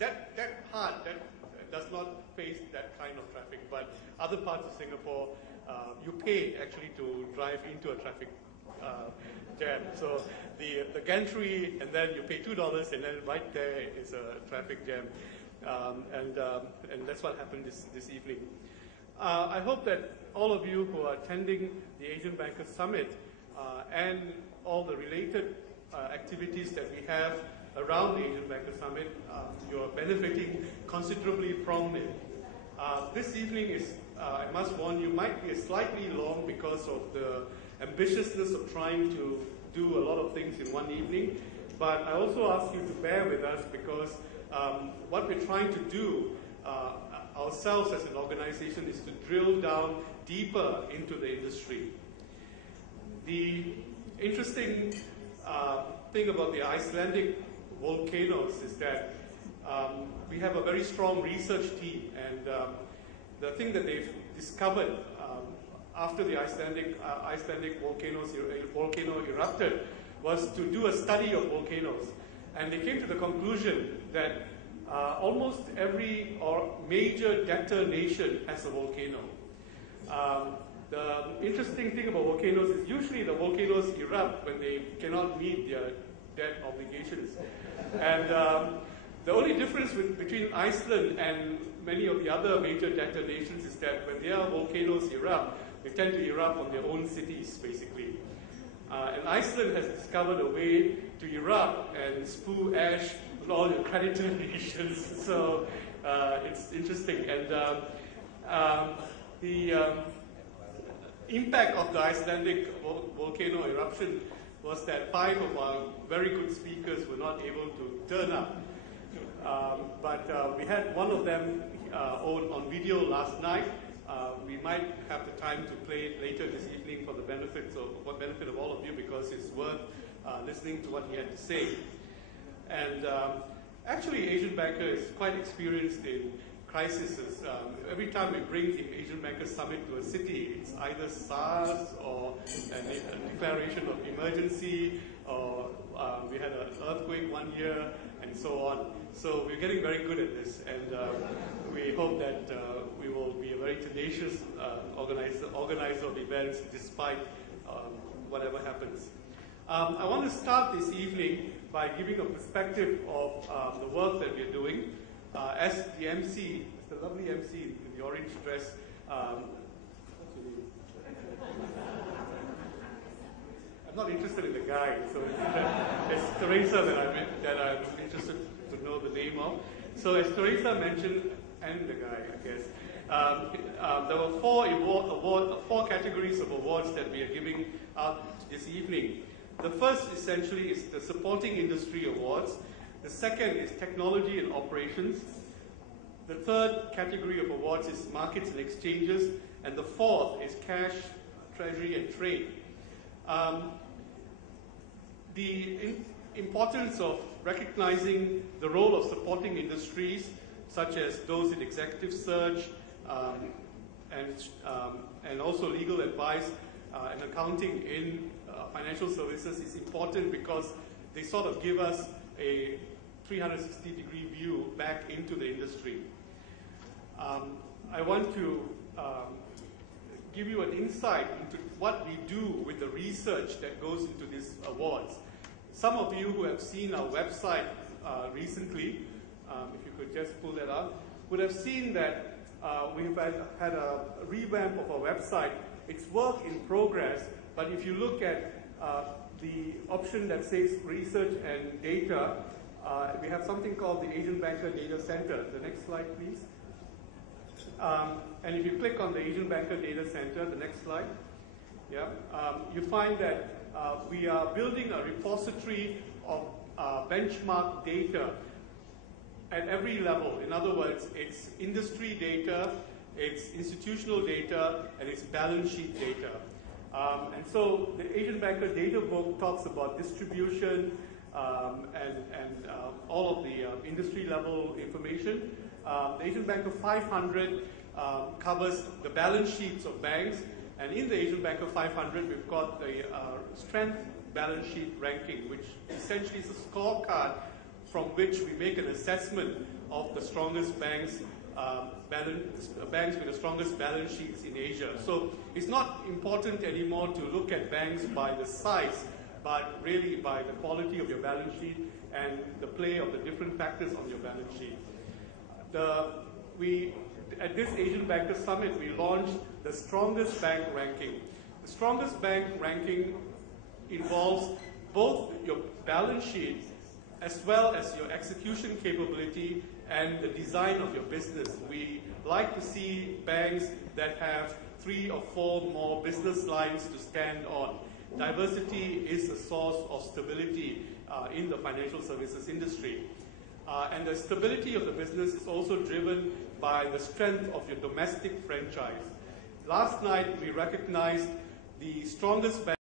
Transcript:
that part that does not face that kind of traffic, but other parts of Singapore, you pay actually to drive into a traffic jam. So the gantry, and then you pay $2, and then right there is a traffic jam, and that's what happened this evening. I hope that all of you who are attending the Asian Bankers Summit and all the related activities that we have around the Asian Bankers Summit, you are benefiting considerably from it. This evening is, I must warn you, might be slightly long because of the ambitiousness of trying to do a lot of things in one evening. But I also ask you to bear with us because what we're trying to do ourselves as an organization is to drill down deeper into the industry. The interesting thing about the Icelandic volcanoes is that we have a very strong research team, and the thing that they've discovered after the Icelandic volcano erupted was to do a study of volcanoes, and they came to the conclusion that almost every major debtor nation has a volcano. The interesting thing about volcanoes is usually the volcanoes erupt when they cannot meet their debt obligations. And the only difference between Iceland and many of the other major debtor nations is that when their volcanoes erupt, they tend to erupt on their own cities, basically. And Iceland has discovered a way to erupt and spew ash on all your creditor nations. So it's interesting. And the impact of the Icelandic volcano eruption was that 5 of our very good speakers were not able to turn up. But we had one of them on video last night. We might have the time to play it later this evening for the benefit of all of you, because it's worth listening to what he had to say. And actually, Asian Banker is quite experienced in crises. Every time we bring the Asian Bankers Summit to a city, it's either SARS or a declaration of emergency, or we had an earthquake one year, and so on. So we're getting very good at this, and we hope that we will be a very tenacious organizer of events despite whatever happens. I want to start this evening by giving a perspective of the work that we're doing. As the MC, as the lovely MC in the orange dress, I'm not interested in the guy, so it's Teresa that I'm interested to know the name of. So as Teresa mentioned, and the guy, I guess, there were 4 categories of awards that we are giving out this evening. The first essentially is the Supporting Industry Awards. The second is Technology and Operations. The third category of awards is Markets and Exchanges. And the fourth is Cash, Treasury and Trade. The importance of recognizing the role of supporting industries, such as those in executive search and also legal advice and accounting in financial services, is important because they sort of give us a 360-degree view back into the industry. I want to give you an insight into what we do with the research that goes into these awards. Some of you who have seen our website recently, if you could just pull that up, would have seen that we've had a revamp of our website. It's work in progress, but if you look at the option that says Research and Data, we have something called the Asian Banker Data Center. The next slide, please. And if you click on the Asian Banker Data Center, the next slide, yeah, you find that we are building a repository of benchmark data at every level. In other words, it's industry data, it's institutional data, and it's balance sheet data. And so the Asian Banker Data Book talks about distribution and all of the industry level information. The Asian Banker 500 covers the balance sheets of banks, and in the Asian Banker 500 we've got the strength balance sheet ranking, which essentially is a scorecard from which we make an assessment of the strongest banks, banks with the strongest balance sheets in Asia. So it's not important anymore to look at banks by the size, but really by the quality of your balance sheet and the play of the different factors on your balance sheet. At this Asian Bankers Summit, we launched the Strongest Bank Ranking. The Strongest Bank Ranking involves both your balance sheet as well as your execution capability and the design of your business. We like to see banks that have 3 or 4 more business lines to stand on. Diversity is a source of stability in the financial services industry. And the stability of the business is also driven by the strength of your domestic franchise. Last night, we recognized the strongest bank